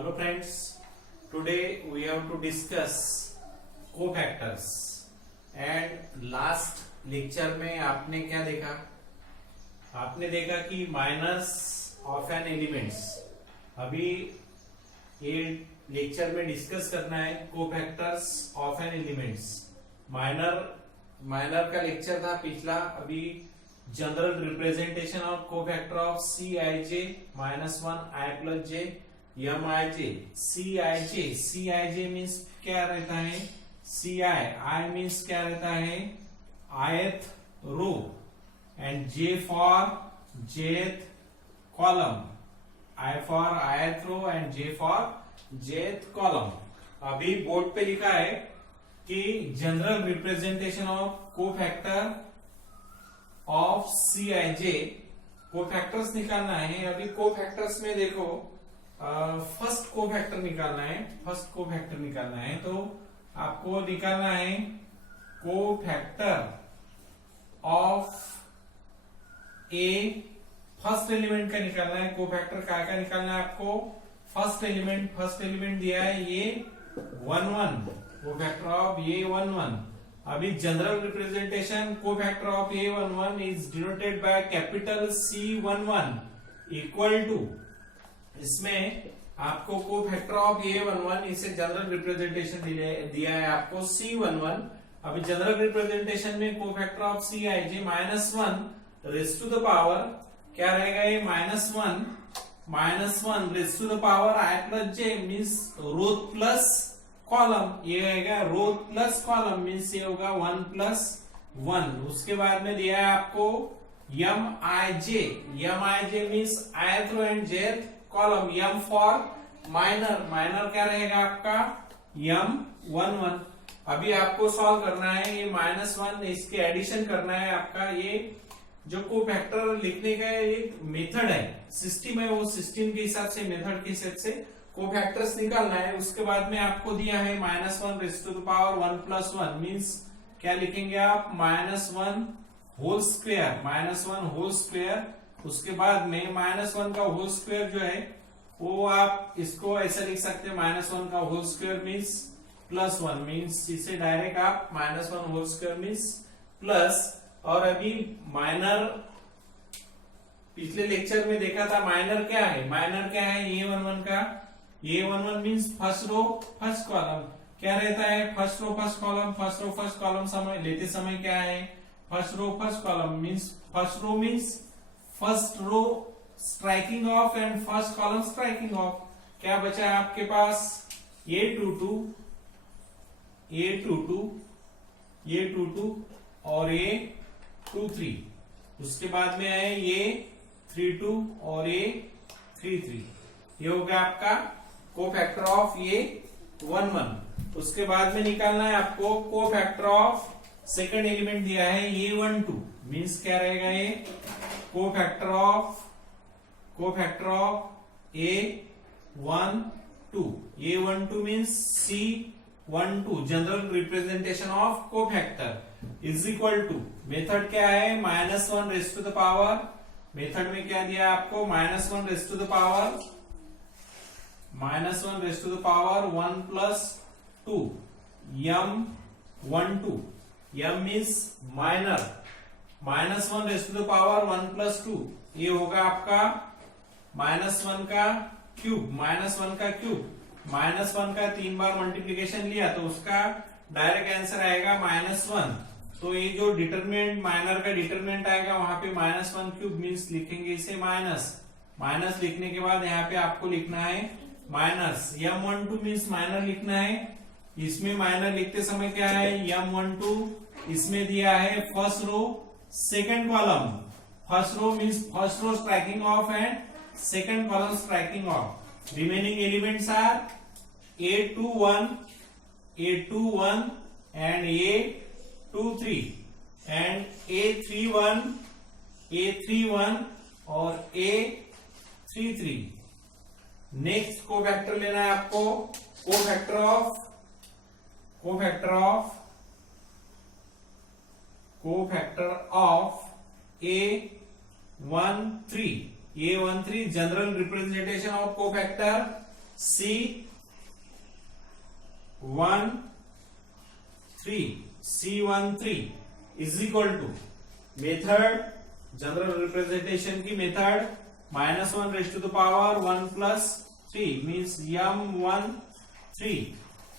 Hello friends, today we have to discuss cofactors and last lecture में आपने क्या देखा? आपने देखा कि माइनस ऑफ एन एलिमेंट्स। अभी ये लेक्चर में डिस्कस करना है cofactors of an elements. Minor का लेक्चर था पिछला। अभी general representation of cofactor of C I J -1 I plus J M I J C I J means क्या रहता है? सी आई मीन्स क्या रहता है? ith row and J for jth column. I for ith row and J for jth column. अभी board पे लिखा है कि general representation of cofactor of C I J. Cofactors निकालना है। अभी कोफैक्टर्स में देखो, फर्स्ट कोफैक्टर निकालना है। तो आपको निकालना है cofactor of A. First element का निकालना है। कोफैक्टर का निकालना है आपको? फर्स्ट एलिमेंट दिया है ये 1 कोफैक्टर ऑफ ये 1 अभी general representation cofactor of A 1 is denoted by capital C11 equal to, इसमें आपको कोफैक्टर ऑफ ए 1 इसे जनरल रिप्रेजेंटेशन दिया है आपको C11। अभी जनरल रिप्रेजेंटेशन में cofactor of C I J -1 raise to the power क्या रहेगा? ये -1 raise to the power I plus J means row plus column. ये रहेगा रो प्लस कॉलम मीन्स ये होगा 1 प्लस 1। उसके बाद में दिया है आपको M I J means ith row and jth column. M for minor क्या रहेगा आपका? M11। अभी आपको सॉल्व करना है ये -1, इसके एडिशन करना है आपका। ये जो कोफैक्टर लिखने का एक मेथड है, सिस्टम है, वो सिस्टम के हिसाब से, मेथड के हिसाब से कोफैक्टर्स निकालना है। उसके बाद में आपको दिया है -1 raise to the power 1 plus 1 means क्या लिखेंगे आप? -1 होल स्क्वायर। उसके बाद में -1 का होल स्क्वायर जो है वो आप इसको ऐसा लिख सकते हैं, -1 का होल स्क्वायर मीन्स +1 मीन्स इसे डायरेक्ट आप -1 होल स्क्वायर मीन्स प्लस। और अभी माइनर पिछले लेक्चर में देखा था, माइनर क्या है? ये 1 का ये 1 means first row first column. क्या रहता है? फर्स्ट रो फर्स्ट कॉलम समय लेते समय क्या है? First row first column means first row striking off and first column striking off. क्या बचा है आपके पास? A22 और A23। उसके बाद में है ये 32 और A33। ये हो गया आपका कोफैक्टर ऑफ ये 1 उसके बाद में निकालना है आपको कोफैक्टर ऑफ सेकंड एलिमेंट दिया है ये 12 मीन्स क्या रहेगा? ये cofactor of A12 means C12 general representation of cofactor is equal to, method क्या है? -1 raise to the power. Method में क्या दिया आपको? -1 raise to the power 1 plus 2 M12। M means minor. -1 raise to the power 1 plus 2 ये होगा आपका -1 का क्यूब। -1 का 3 बार मल्टीप्लीकेशन लिया तो उसका डायरेक्ट आंसर आएगा -1। तो ये जो डिटरमिनेंट माइनर का डिटरमिनेंट आएगा वहां पे -1 क्यूब मीन्स लिखेंगे इसे माइनस लिखने के बाद यहाँ पे आपको लिखना है माइनस। M12 मीन्स माइनर लिखना है। इसमें माइनर लिखते समय क्या है? M12 इसमें दिया है first row second column. First row means first row striking off and second column striking off. Remaining elements are A21 and A23 and A31 और A33। नेक्स्ट कोफैक्टर लेना है आपको cofactor of A13 general representation of cofactor C13 is equal to method general representation की method -1 raise to the power 1 plus 3 means M13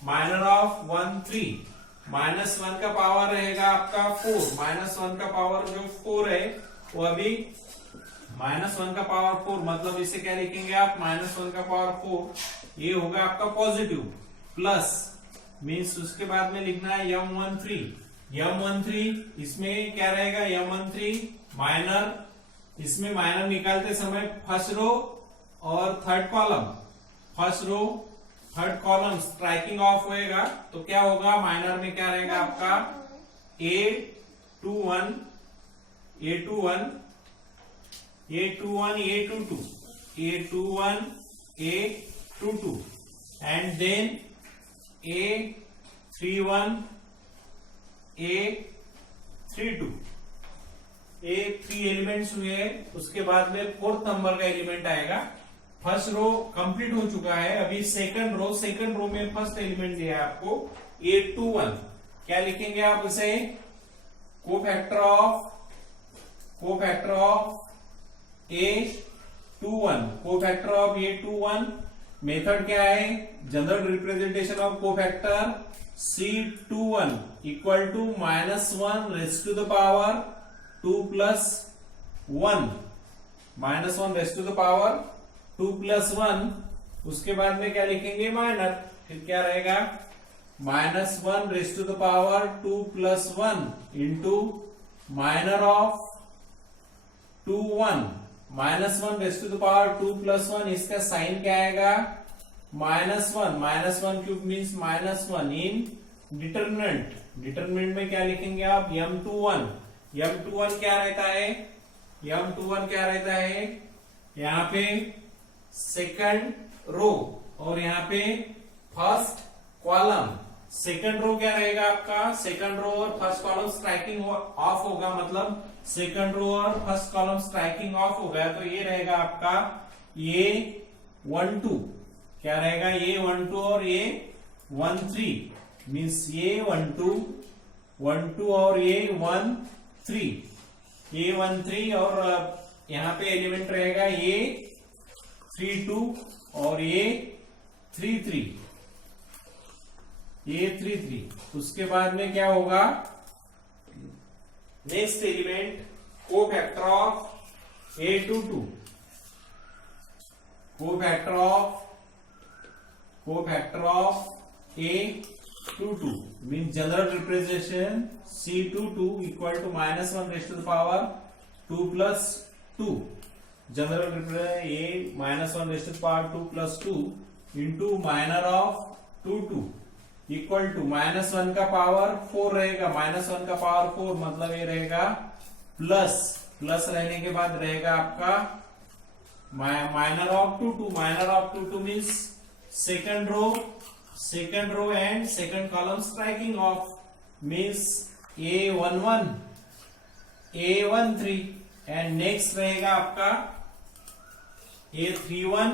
minor of 13 -1 का power रहेगा आपका 4 -1 का power जो 4 है वो अभी -1 का पावर 4 मतलब इसे क्या लिखेंगे आप -1 का पावर 4 ये होगा आपका पॉजिटिव प्लस मीन्स उसके बाद में लिखना है M13 इसमें क्या रहेगा M13 माइनर इसमें माइनर निकालते समय फर्स्ट रो और थर्ड कॉलम स्ट्राइकिंग ऑफ होएगा तो क्या होगा माइनर में क्या रहेगा आपका A21 A22 and then A31 A32 ये 3 एलिमेंट्स हुए। उसके बाद में फोर्थ नंबर का एलिमेंट आएगा। फर्स्ट रो कंप्लीट हो चुका है, अभी सेकंड रो में फर्स्ट एलिमेंट दिया है आपको A21। क्या लिखेंगे आप उसे कोफैक्टर ऑफ A21 मेथड क्या है general representation of cofactor C21 equal to -1 raise to the power 2 plus 1 -1 raise to the power 2 plus 1 उसके बाद में क्या लिखेंगे माइनर फिर क्या रहेगा -1 raise to the power 2 plus 1 into minor of 2 1 -1 raise to the power 2 plus 1 इसका sign क्या आएगा -1 क्यूब मीन्स -1 इन डिटरमिनेंट में क्या लिखेंगे आप M21 क्या रहता है यहाँ पे सेकंड रो और यहाँ पे फर्स्ट कॉलम। सेकंड रो क्या रहेगा आपका सेकंड रो और फर्स्ट कॉलम स्ट्राइकिंग ऑफ होगा मतलब सेकंड रो और फर्स्ट कॉलम स्ट्राइकिंग ऑफ होगा तो ये रहेगा आपका A12 क्या रहेगा A12 और A13 मीन्स A12 और A13 और यहाँ पे एलिमेंट रहेगा A32 और A33 उसके बाद में क्या होगा next element cofactor of A22 means general representation C22 equal to -1 raised to the power 2 plus 2 general representation A -1 raised to the power 2 plus 2 into minor of 2 equal to -1 का power 4 रहेगा -1 का power 4 मतलब ये रहेगा plus रहने के बाद रहेगा आपका minor of 2 means second row and second column striking off means A13 and next रहेगा आपका A31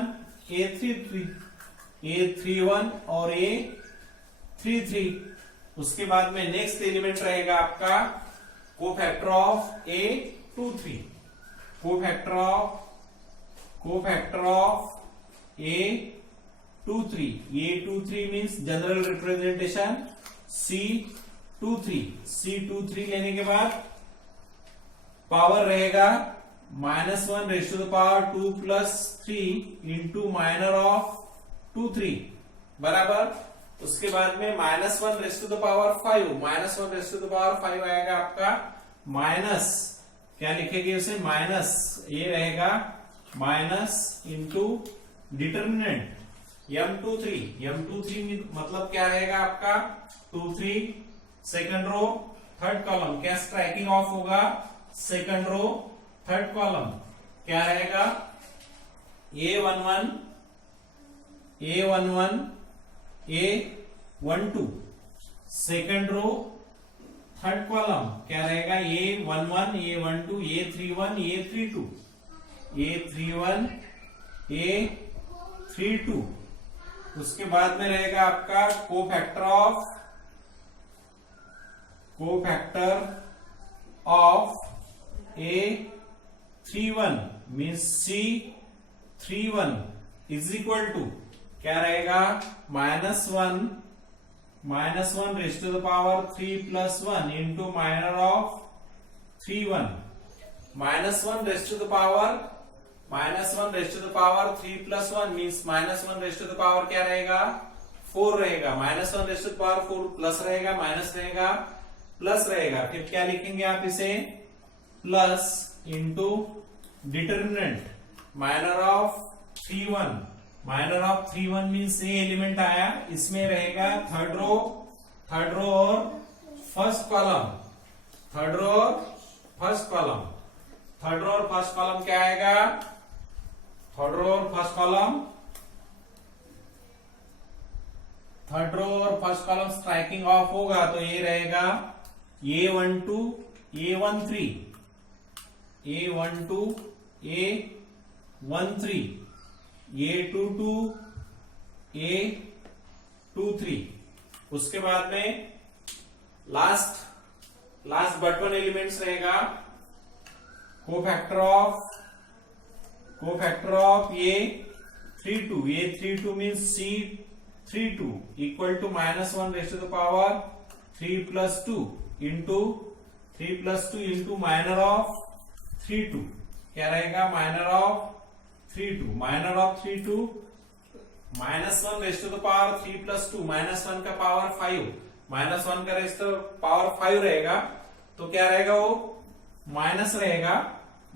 और A33 उसके बाद में नेक्स्ट एलिमेंट रहेगा आपका cofactor of A23 A23 means general representation C23 लेने के बाद पावर रहेगा -1 raise to the power 2 plus 3 into minor of 2 बराबर उसके बाद में -1 रेज़ टू द पावर 5 आएगा आपका माइनस क्या लिखेंगे उसे माइनस ये रहेगा माइनस इंटू डिटरमिनेंट M23 मतलब क्या रहेगा आपका 2 3 सेकंड रो थर्ड कॉलम क्या स्ट्राइकिंग ऑफ होगा सेकंड रो थर्ड कॉलम क्या रहेगा A11 A12 second row third column क्या रहेगा A11 A12 A31 A32 उसके बाद में रहेगा आपका cofactor of A31 means C31 is equal to क्या रहेगा -1 raise to the power 3 + 1 into minor of 31 -1 raise to the power 3 + 1 means -1 raise to the power क्या रहेगा 4 रहेगा। -1 raise to the power 4 plus रहेगा माइनस रहेगा प्लस रहेगा, फिर क्या लिखेंगे आप इसे plus into determinant minor of 31 means ये एलिमेंट आया, इसमें रहेगा थर्ड रो और फर्स्ट कॉलम। थर्ड रो और फर्स्ट कॉलम क्या आएगा, थर्ड रो और फर्स्ट कॉलम स्ट्राइकिंग ऑफ होगा तो ये रहेगा A12 A13 A22 A23। उसके बाद में लास्ट बट वन एलिमेंट्स रहेगा cofactor of A32 means C32 equal to -1 raise to the power 3 + 2 into minor of 32 क्या रहेगा minor of 32 -1 raise to the power 3 + 2 -1 का पावर 5 -1 का रेज़ टू द पावर 5 रहेगा तो क्या रहेगा वो माइनस रहेगा,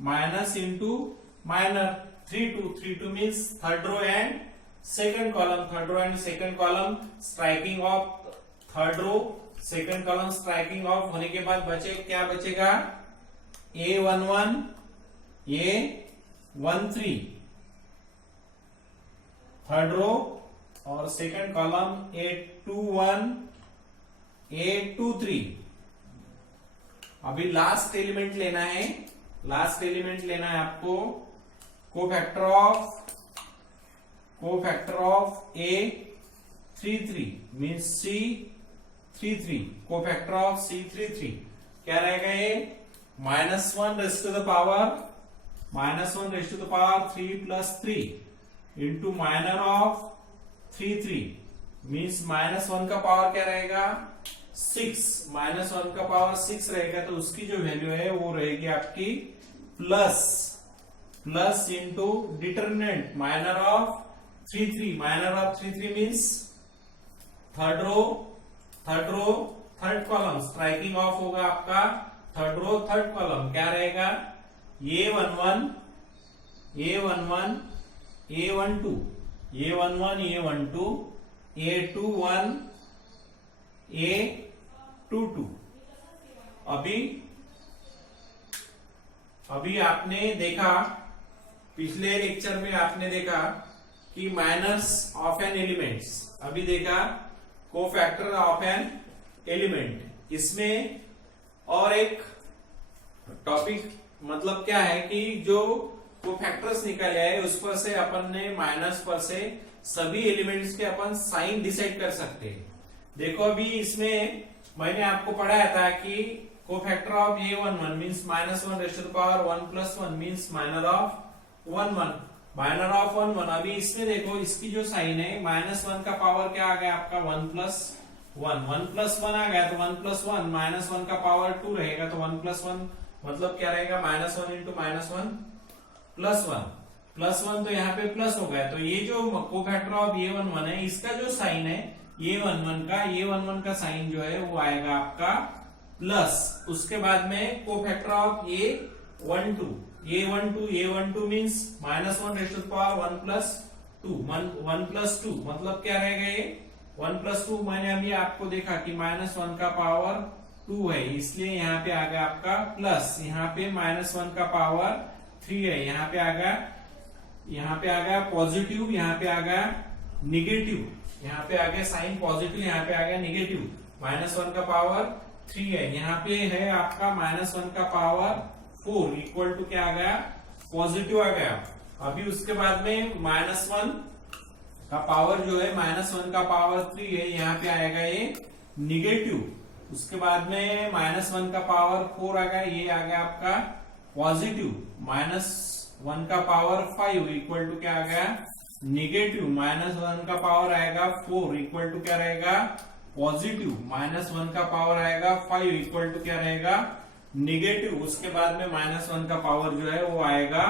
minus into minor 32 means third row and second column striking off third row second column striking off होने के बाद क्या बचेगा A11 A13 थर्ड रो और सेकंड कॉलम A21 A23। अभी लास्ट एलिमेंट लेना है आपको cofactor of A33 means C33 cofactor of C33 क्या रहेगा ये -1 raise to the power 3 + 3 into minor of 33 means -1 का पावर क्या रहेगा 6 -1 का पावर 6 रहेगा तो उसकी जो वैल्यू है वो रहेगी आपकी plus into determinant minor of 33 means third column striking off होगा आपका थर्ड कॉलम क्या रहेगा A11 A12 A21 A22। अभी आपने देखा पिछले लेक्चर में आपने देखा कि माइनस ऑफ एन एलिमेंट्स, अभी देखा कोफैक्टर ऑफ एन एलिमेंट। इसमें और एक टॉपिक मतलब क्या है कि जो कोफैक्टर्स निकाले है उस पर से अपन ने माइनस पर से सभी एलिमेंट्स के अपन साइन डिसाइड कर सकते हैं। देखो अभी इसमें मैंने आपको पढ़ाया था कि cofactor of A11 means -1 raise to the power 1 + 1 means minor of 1। अभी इसमें देखो इसकी जो साइन है -1 का पावर क्या आ गया आपका 1 + 1 आ गया तो 1 + 1 -1 का पावर 2 रहेगा तो 1 + 1 मतलब क्या रहेगा -1 इंटू -1 +1 तो यहाँ पे प्लस हो गया। तो ये जो कोफैक्टर ऑफ A11 है इसका जो साइन है A11 का साइन जो है वो आएगा आपका प्लस। उसके बाद में cofactor of A12 means -1 raise to the power 1 + 2 मतलब क्या रहेगा ये 1 + 2। मैंने अभी आपको देखा कि -1 का पावर 2 है इसलिए यहाँ पे आ गया आपका प्लस, यहाँ पे -1 का पावर 3 है, यहाँ पे आ गया पॉजिटिव, यहाँ पे आ गया निगेटिव, यहाँ पे आ गया साइन पॉजिटिव, यहाँ पे आ गया निगेटिव। -1 का पावर 3 है, यहाँ पे है आपका -1 का पावर 4 इक्वल टू क्या आ गया पॉजिटिव आ गया। अभी उसके बाद में -1 का पावर जो है -1 का पावर 3 है, यहाँ पे आएगा ये निगेटिव। उसके बाद में -1 का पावर 4 आ गया, ये आ गया आपका पॉजिटिव। -1 का पावर 5 इक्वल टू क्या आ गया निगेटिव। -1 का पावर आएगा 4 इक्वल टू क्या रहेगा पॉजिटिव। -1 का पावर आएगा 5 इक्वल टू क्या रहेगा निगेटिव। उसके बाद में -1 का पावर जो है वो आएगा,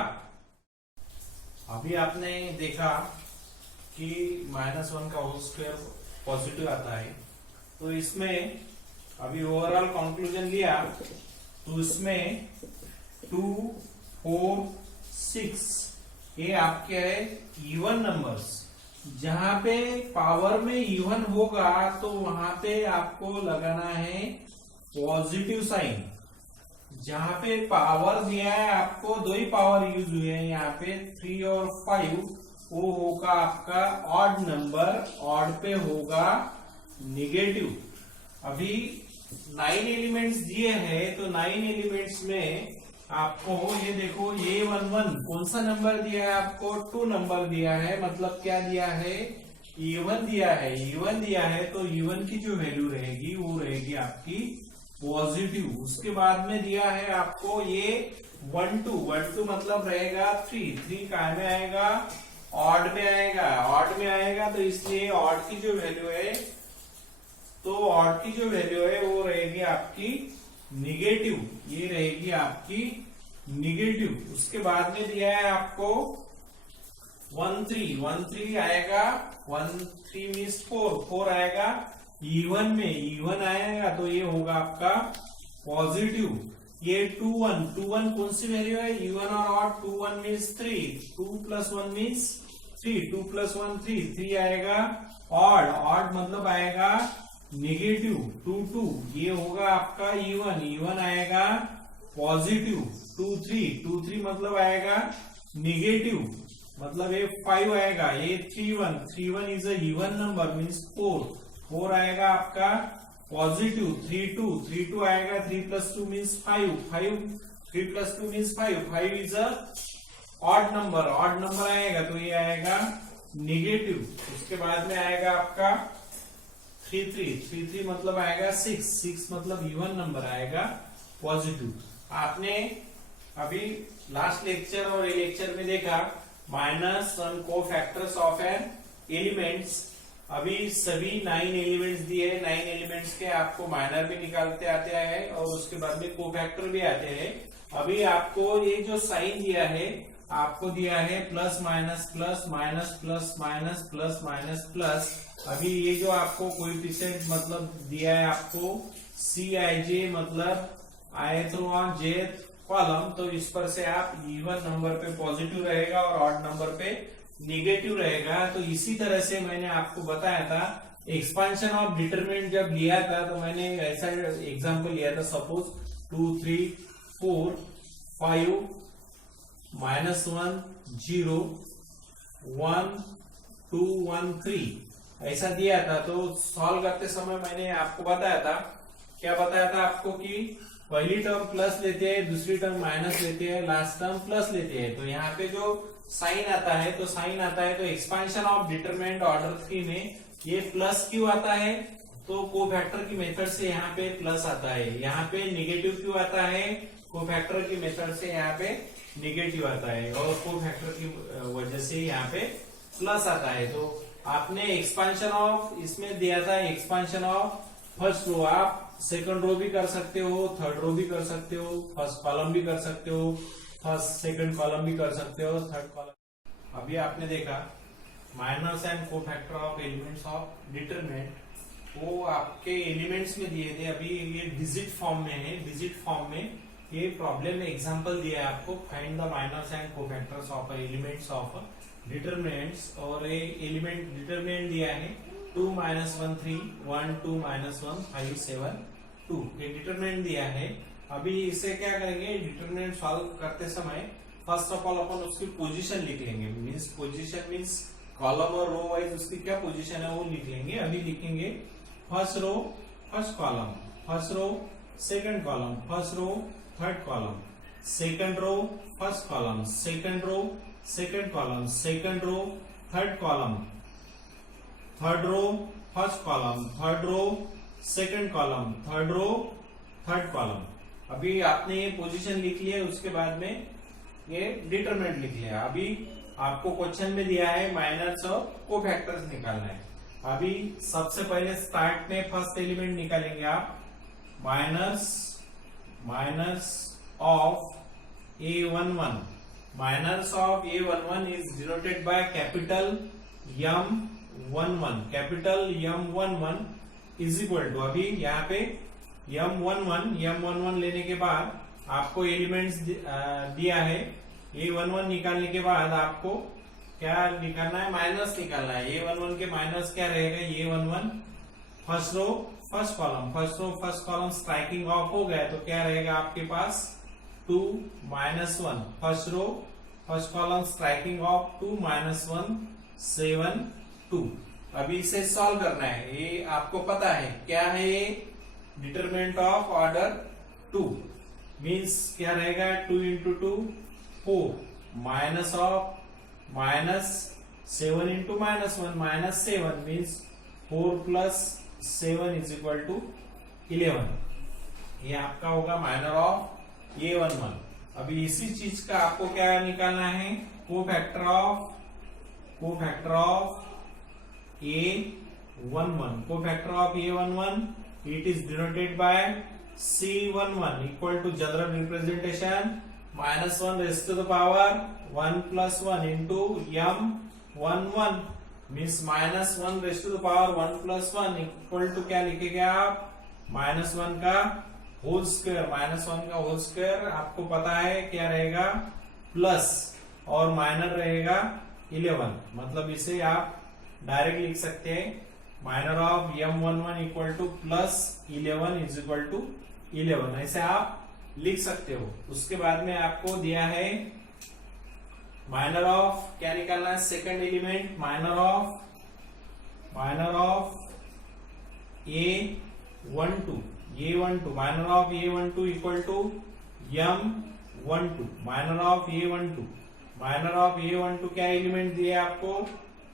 अभी आपने देखा कि -1 का होल स्क्वायर पॉजिटिव आता है, तो इसमें अभी ओवरऑल कंक्लूजन लिया तो इसमें 2, 4, 6 ये आपके है इवन नंबर्स। जहां पे पावर में इवन होगा तो वहां पे आपको लगाना है पॉजिटिव साइन। जहां पे पावर दिया है आपको, दो ही पावर यूज हुए हैं यहाँ पे 3 और 5, वो होगा आपका ऑड नंबर, ऑड पे होगा निगेटिव। अभी 9 एलिमेंट्स दिए हैं तो 9 एलिमेंट्स में आपको ये देखो A11 कौन सा नंबर दिया है आपको 2 नंबर दिया है, मतलब क्या दिया है E1 दिया है। E1 दिया है तो E1 की जो वैल्यू रहेगी वो रहेगी आपकी पॉजिटिव। उसके बाद में दिया है आपको ये 1 2 मतलब रहेगा 3 काय में आएगा ऑड में आएगा। ऑड में आएगा तो इसलिए ऑड की जो वैल्यू है, तो ऑड की जो वैल्यू है वो रहेगी आपकी निगेटिव, ये रहेगी आपकी निगेटिव। उसके बाद में दिया है आपको 1 3 आएगा, 1 3 मीन्स 4 आएगा। E1 में E1 आएगा तो ये होगा आपका पॉजिटिव। ये 2 1 कौन सी वैल्यू है E1 और ऑड 2 1 मीन्स 3, 2 + 1 मीन्स 3, 2 + 1 3 आएगा ऑड मतलब आएगा निगेटिव। 2 2 ये होगा आपका E1 आएगा पॉजिटिव। 2 3 मतलब आएगा निगेटिव, मतलब ये 5 आएगा। ये 3 1 is a even number means 4 आएगा आपका पॉजिटिव। 3 2 आएगा, 3 + 2 means 5 3 + 2 means 5 is a odd number आएगा तो ये आएगा निगेटिव। उसके बाद में आएगा आपका 3 मतलब आएगा 6 मतलब इवन नंबर आएगा पॉजिटिव। आपने अभी लास्ट लेक्चर और ये लेक्चर में देखा -1 कोफैक्टर्स ऑफ एन एलिमेंट्स। अभी सभी 9 एलिमेंट्स दिए, 9 एलिमेंट्स के आपको माइनर भी निकालते आते हैं और उसके बाद में कोफैक्टर भी आते हैं। अभी आपको ये जो साइन दिया है, आपको दिया है plus minus plus minus plus minus plus minus plus. अभी ये जो आपको कोएफिशिएंट मतलब दिया है आपको Cij मतलब ith और jth कॉलम, तो इस पर से आप इवन नंबर पे पॉजिटिव रहेगा और ऑड नंबर पे निगेटिव रहेगा। तो इसी तरह से मैंने आपको बताया था एक्सपांशन ऑफ डिटरमिनेंट जब लिया था तो मैंने ऐसा एग्जांपल लिया था, सपोज 2 3 4 5 -1 0 1 2 1 3 ऐसा दिया था। तो सॉल्व करते समय मैंने आपको बताया था, क्या बताया था आपको कि पहली टर्म प्लस लेते हैं, दूसरी टर्म माइनस लेते हैं, लास्ट टर्म प्लस लेते हैं। तो यहाँ पे जो साइन आता है तो एक्सपांशन ऑफ डिटरमिनेंट ऑर्डर 3 में ये प्लस क्यों आता है, तो कोफैक्टर की मेथड से यहाँ पे प्लस आता है। यहाँ पे निगेटिव क्यों आता है, कोफैक्टर की मेथड से यहाँ पे निगेटिव आता है और कोफैक्टर की वजह से यहाँ पे प्लस आता है। तो आपने एक्सपांशन ऑफ इसमें दिया था, एक्सपांशन ऑफ फर्स्ट रो, आप सेकंड रो भी कर सकते हो, थर्ड रो भी कर सकते हो, फर्स्ट कॉलम भी कर सकते हो, फर्स्ट सेकंड कॉलम भी कर सकते हो, थर्ड कॉलम। अभी आपने देखा minus and cofactor of elements of determinant, वो आपके एलिमेंट्स में दिए थे। अभी ये डिजिट फॉर्म में है, डिजिट फॉर्म में ये प्रॉब्लम में एग्जांपल दिया है आपको, find the minus and cofactors of elements of determinants. और ये एलिमेंट डिटरमिनेंट दिया है 2 -1 3 1 2 -1 5 7 2, ये डिटरमिनेंट दिया है। अभी इसे क्या करेंगे, डिटरमिनेंट सॉल्व करते समय फर्स्ट ऑफ ऑल अपन उसकी पोजीशन लिख लेंगे, मींस पोजीशन मींस कॉलम और रो वाइज उसकी क्या पोजीशन है वो लिख लेंगे। अभी लिखेंगे first row first column, first row second column, first row third column, second row first column, second row second column, second row third column, third row first column, third row second column, third row third column. अभी आपने ये position लिख लिया, उसके बाद में ये determinant लिख लिया। अभी आपको क्वेश्चन में दिया है माइनर्स और कोफैक्टर्स निकालना है। अभी सबसे पहले स्टार्ट में फर्स्ट एलिमेंट निकालेंगे आप, minus of A11। Minus of A11 is denoted by capital M11, capital M11 is equal to, अभी यहाँ पे M11 लेने के बाद आपको एलिमेंट्स दिया है। A11 निकालने के बाद आपको क्या निकालना है, माइनस निकालना है। A11 के माइनस क्या रहेगा, A11 first row first column, first row first column striking off हो गया तो क्या रहेगा आपके पास 2 -1, first row first column striking off 2 -1 7 2। अभी इसे सॉल्व करना है, ये आपको पता है क्या है, ये डिटरमिनेंट ऑफ ऑर्डर 2 मीन्स क्या रहेगा 2 into 2 4 minus of -7 into -1 -7 means 4 + 7 is equal to 11। ये आपका होगा माइनर ऑफ A11। अभी इसी चीज का आपको क्या निकालना है, cofactor of A11, cofactor of A11 it is denoted by C11 equal to general representation -1 raised to the power 1 + 1 into M11 means -1 raised to the power 1 + 1 equal to क्या लिखेंगे आप, -1 का होल स्क्वायर। -1 का होल स्क्वायर आपको पता है क्या रहेगा, प्लस और माइनर रहेगा 11, मतलब इसे आप डायरेक्ट लिख सकते हैं minor of M11 equal to +11 is equal to 11, ऐसे आप लिख सकते हो। उसके बाद में आपको दिया है माइनर ऑफ, क्या निकालना है, second element minor of A12, minor of A12 equal to M12, minor of A12 क्या एलिमेंट दिए आपको,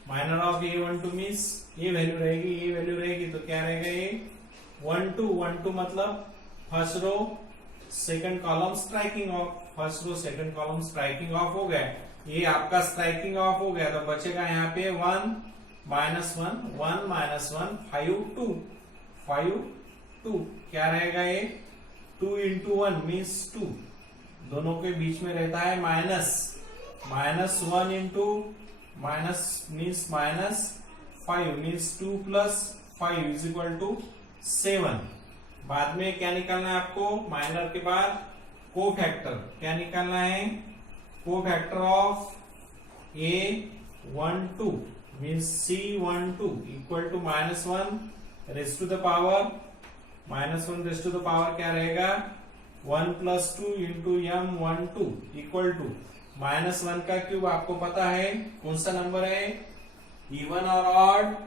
माइनर ऑफ A12 मीन्स ये वैल्यू रहेगी तो क्या रहेगा, ये 1 2 मतलब first row second column striking off, first row second column striking off हो गया, ये आपका स्ट्राइकिंग ऑफ हो गया तो बचेगा यहाँ पे 1 -1 5 2 क्या रहेगा, ये 2 into 1 मीन्स 2, दोनों के बीच में रहता है -1 into minus means -5 means 2 + 5 is equal to 7। बाद में क्या निकालना है आपको, माइनर के बाद कोफैक्टर, क्या निकालना है, cofactor of A12 means C12 equal to -1 raised to the power क्या रहेगा 1 + 2 into M12 इक्वल टू -1 का क्यूब आपको पता है कौन सा नंबर है, इवन और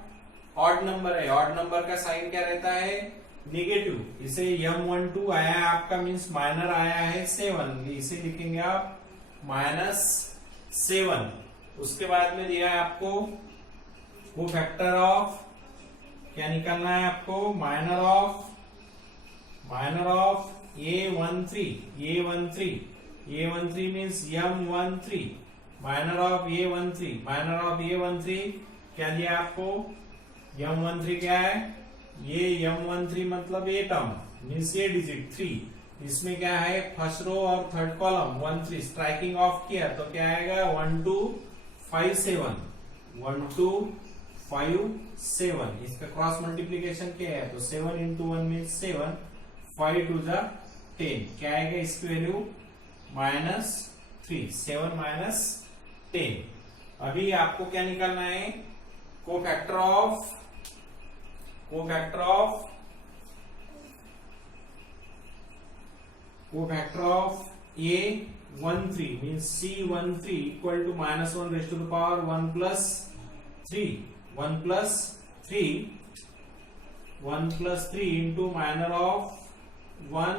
ऑड नंबर है, ऑड नंबर का साइन क्या रहता है, नेगेटिव। इसे M12 आया है आपका मीन्स माइनर आया है 7, इसे लिखेंगे आप -7। उसके बाद में दिया है आपको कोफैक्टर ऑफ, क्या निकालना है आपको, minor of A13 means M13, minor of A13 क्या दिया आपको, M13 क्या है, ये M13 मतलब ये टर्म मीन्स ये डिजिट 3, इसमें क्या है फर्स्ट रो और थर्ड कॉलम 1 3 स्ट्राइकिंग ऑफ किया तो क्या आएगा 1 2 5 7, इसका क्रॉस मल्टीप्लीकेशन क्या है तो 7 into 1 मीन्स 7, 5 2 जा 10, क्या आएगा इसकी वैल्यू -3, 7 - 10। अभी आपको क्या निकालना है, cofactor of A13 means C13 equal to -1 raised to the power 1 + 3 into minor of 1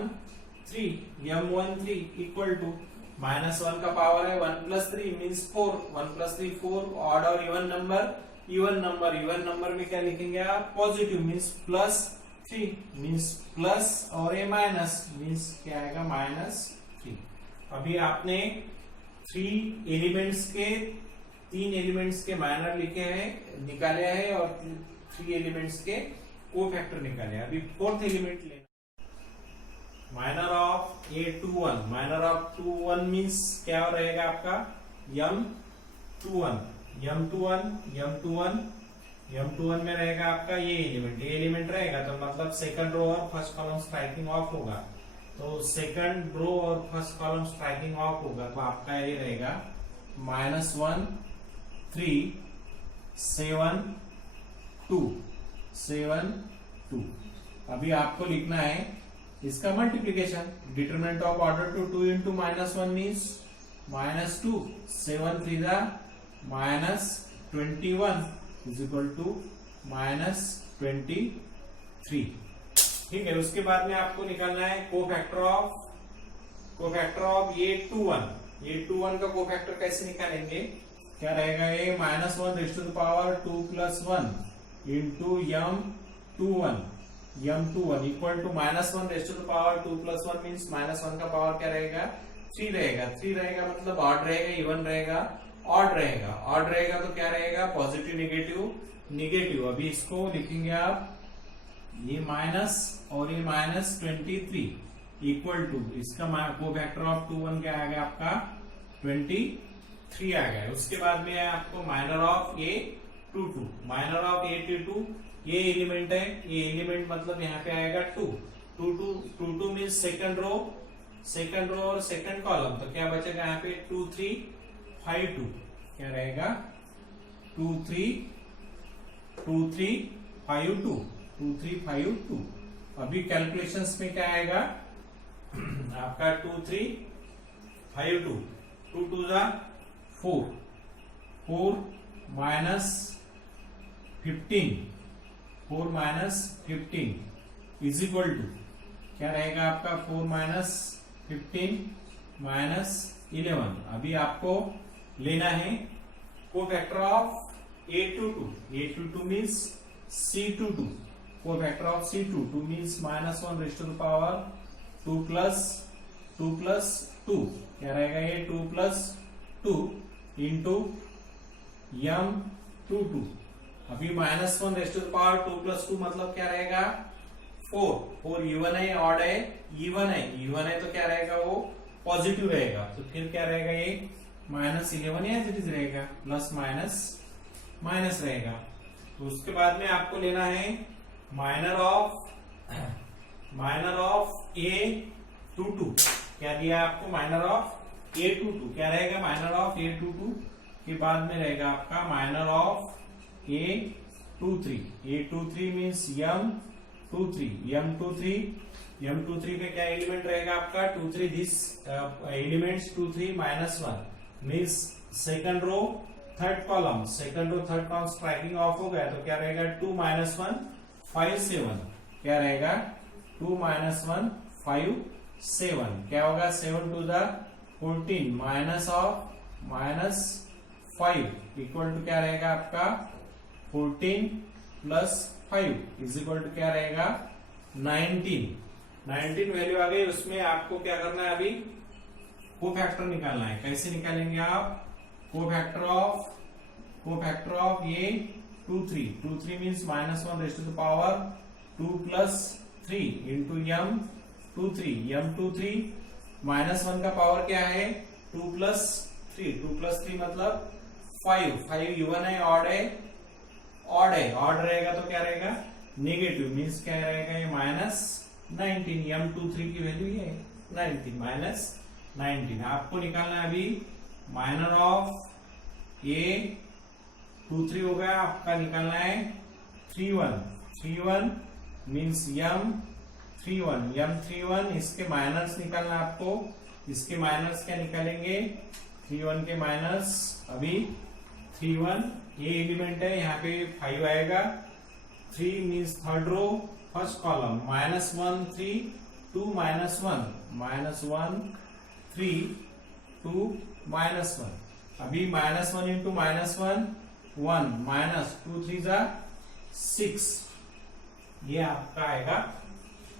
3 M13 equal to -1 का पावर है 1 + 3 मीन्स 4, 1 + 3 4, ऑड और इवन नंबर इवन नंबर में क्या लिखेंगे आप, positive means plus 3 means plus, और ये माइनस मीन्स क्या आएगा, -3। अभी आपने 3 एलिमेंट्स के माइनर लिखे हैं, निकाले हैं, और 3 एलिमेंट्स के कोफैक्टर निकाले हैं। अभी फोर्थ एलिमेंट लेना, minor of A21, minor of 21 means क्या रहेगा आपका, M21 में रहेगा आपका ये एलिमेंट रहेगा, तो मतलब सेकंड रो और फर्स्ट कॉलम स्ट्राइकिंग ऑफ होगा, तो सेकंड रो और फर्स्ट कॉलम स्ट्राइकिंग ऑफ होगा, तो आपका ये रहेगा -1 3 7 2। अभी आपको लिखना है इसका multiplication, determinant of order two 2 into -1 means -2, 7 3 -21 is equal to -23। ठीक है, उसके बाद में आपको निकालना है कोफैक्टर ऑफ A21 का कोफैक्टर कैसे निकालेंगे, क्या रहेगा, ये -1 raise to the power 2 + 1 into M21 equal to -1 raise to the power 2 + 1 means -1 का पावर क्या रहेगा, 3 रहेगा, मतलब ऑड रहेगा, इवन रहेगा, ऑड रहेगा तो क्या रहेगा, पॉजिटिव निगेटिव। अभी इसको लिखेंगे आप, ये माइनस और ये -23 इक्वल टू, इसका कोफैक्टर ऑफ 21 क्या आ गया आपका, 23 आ गया। उसके बाद में आपको माइनर ऑफ A22, ये एलिमेंट है, ये एलिमेंट मतलब यहाँ पे आएगा 2 मीन्स सेकंड रो और सेकंड कॉलम, तो क्या बचेगा यहाँ पे 2 3 5 2, क्या रहेगा 2 3 5 2। अभी कैलकुलेशंस में क्या आएगा आपका 2 3 5 2, 2 2 जा 4 -15 इज इक्वल टू क्या रहेगा आपका 4 -15 -11। अभी आपको लेना है cofactor of A22 means C22, cofactor of C22 means -1 raise to the power 2 + 2, क्या रहेगा ये 2 + 2 इंटू M22। अभी -1 रेज़ टू द पावर 2 + 2 मतलब क्या रहेगा 4 इवन है, ऑड है, इवन है तो क्या रहेगा, वो पॉजिटिव रहेगा, तो फिर क्या रहेगा, ये -11 एज इट इज रहेगा, प्लस माइनस रहेगा। तो उसके बाद में आपको लेना है माइनर ऑफ A22, क्या दिया आपको, माइनर ऑफ A22, क्या रहेगा, माइनर ऑफ A22 के बाद में रहेगा आपका minor of A23 means M23 में क्या एलिमेंट रहेगा आपका 2 3, this elements 2 3 -1 means second row third column striking off हो गया, तो क्या रहेगा 2 -1 5 7, क्या रहेगा 2 -1 5 7, क्या होगा 7 2 14 -5 इक्वल टू क्या रहेगा आपका 14 + 5 इज इक्वल टू क्या रहेगा 19 वैल्यू आ गई। उसमें आपको क्या करना है, अभी कोफैक्टर निकालना है। कैसे निकालेंगे आप, कोफैक्टर ऑफ ये 2 3 means -1 raise to the power 2 + 3 into M23 -1 का पावर क्या है 2 + 3 मतलब 5 इवन है, ऑड रहेगा तो क्या रहेगा नेगेटिव, मीन्स क्या रहेगा ये -19, M23 की वैल्यू ये 19 आपको निकालना है। अभी माइनर ऑफ A23 हो गया, आपका निकालना है 31 मीन्स M31, इसके माइनर्स निकालना आपको, इसके माइनर्स क्या निकालेंगे 31 के माइनस, अभी 31 ये एलिमेंट है, यहाँ पे 5 आएगा, 3 means third row first column -1 3 2 -1 3 2 -1। अभी -1 इंटू -1 1 माइनस 2 3 जा 6, ये आपका आएगा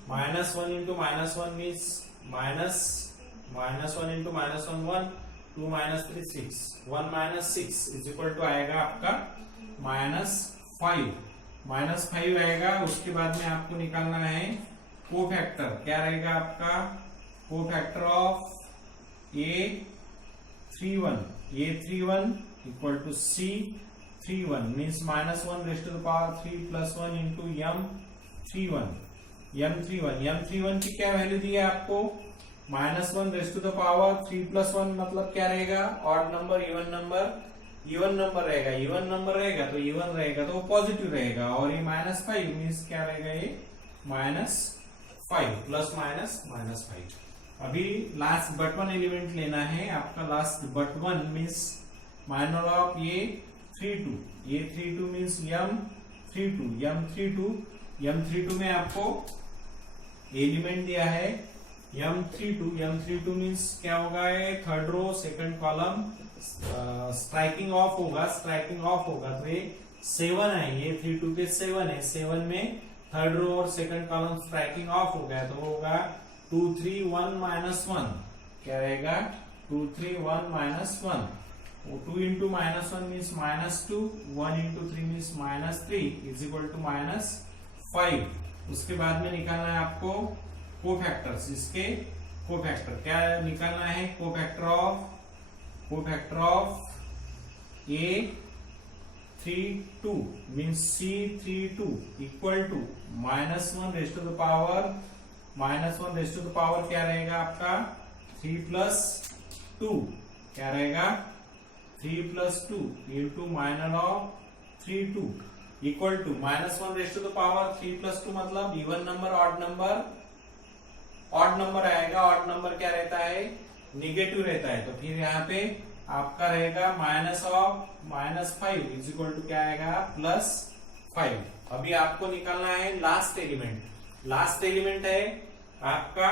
-1 into -1 means -1 into -1 1, 2 -3 6, 1 - 6 is equal to आएगा आपका -5 आएगा। उसके बाद में आपको निकालना है कोफैक्टर, क्या रहेगा आपका cofactor of A31 equal to C31 means -1 raise to the power 3 + 1 into M31 की क्या वैल्यू दी है आपको -1 रेज़ टू द पावर 3 + 1 मतलब क्या रहेगा ऑड नंबर इवन नंबर रहेगा तो इवन रहेगा तो वो पॉजिटिव रहेगा, और ये -5 मीन्स क्या रहेगा ये -5 ±-5। अभी लास्ट बट 1 एलिमेंट लेना है आपका, last but 1 means minor of A32 means M32 में आपको एलिमेंट दिया है M32 मीन्स क्या होगा ये third row second column striking off होगा तो ये 7 है, ये 32 पे 7 है, 7 में थर्ड रो और सेकंड कॉलम स्ट्राइकिंग ऑफ हो गया तो होगा 2 3 1 -1, क्या रहेगा 2 3 1 -1, 2 into -1 means -2, 1 into 3 means -3 is equal to -5। उसके बाद में निकालना है आपको कोफैक्टर्स, इसके कोफैक्टर क्या निकालना है cofactor of A32 means C32 equal to -1 raise to the power क्या रहेगा आपका 3 + 2, क्या रहेगा 3 + 2 into minor of 32 equal to -1 raise to the power 3 + 2 मतलब इवन नंबर ऑड नंबर आएगा, ऑड नंबर क्या रहता है निगेटिव रहता है, तो फिर यहाँ पे आपका रहेगा -5 इज इक्वल टू क्या आएगा +5। अभी आपको निकालना है लास्ट एलिमेंट है आपका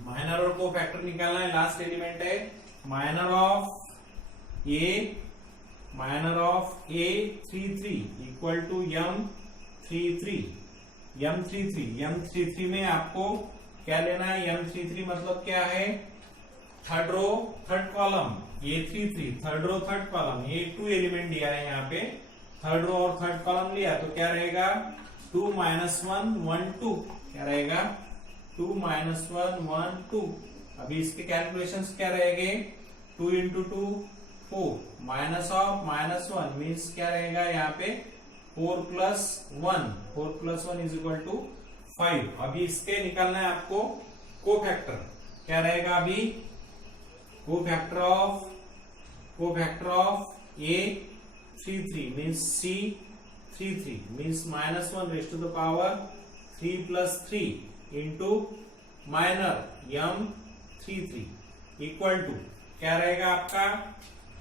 माइनर और कोफैक्टर निकालना है। लास्ट एलिमेंट है minor of A33 equal to M33 में आपको क्या लेना है M33 मतलब क्या है third column A33 third column, ये 2 एलिमेंट दिया है यहाँ पे, थर्ड रो और थर्ड कॉलम लिया तो क्या रहेगा 2 - 1 1 2, क्या रहेगा 2 - 1 1 2। अभी इसके कैलकुलेशंस क्या रहेंगे 2 इंटू 2 4 -1 मीन्स क्या रहेगा यहाँ पे 4 + 1 इज इक्वल टू 5। अभी इसके निकालना है आपको कोफैक्टर, क्या रहेगा अभी cofactor of A33 means C33 means -1 raise to the power 3 + 3 into minor M33 equal to क्या रहेगा आपका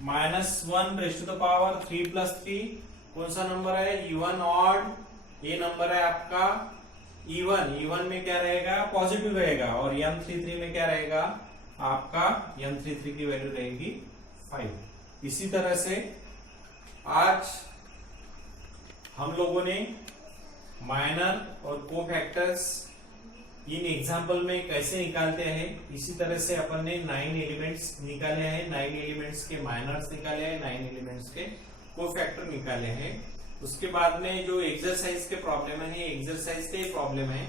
-1 रेज़ टू द पावर 3 + 3 कौन सा नंबर है इवन ऑड, ये नंबर है आपका इवन में क्या रहेगा पॉजिटिव रहेगा, और M33 में क्या रहेगा आपका M33 की वैल्यू रहेगी 5। इसी तरह से आज हम लोगों ने माइनर और कोफैक्टर्स इन एग्जाम्पल में कैसे निकालते हैं, इसी तरह से अपन ने 9 एलिमेंट्स निकाले हैं, 9 एलिमेंट्स के माइनर्स निकाले हैं, 9 एलिमेंट्स के कोफैक्टर निकाले हैं। उसके बाद में जो एक्सरसाइज के प्रॉब्लम है, एक्सरसाइज के प्रॉब्लम है,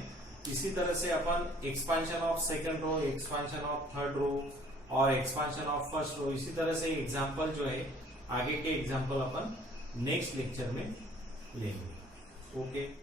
इसी तरह से अपन expansion of second row, expansion of third row और एक्सपांशन ऑफ फर्स्ट रो, इसी तरह से एग्जाम्पल जो है आगे के एग्जाम्पल अपन नेक्स्ट लेक्चर में लेंगे। ओके।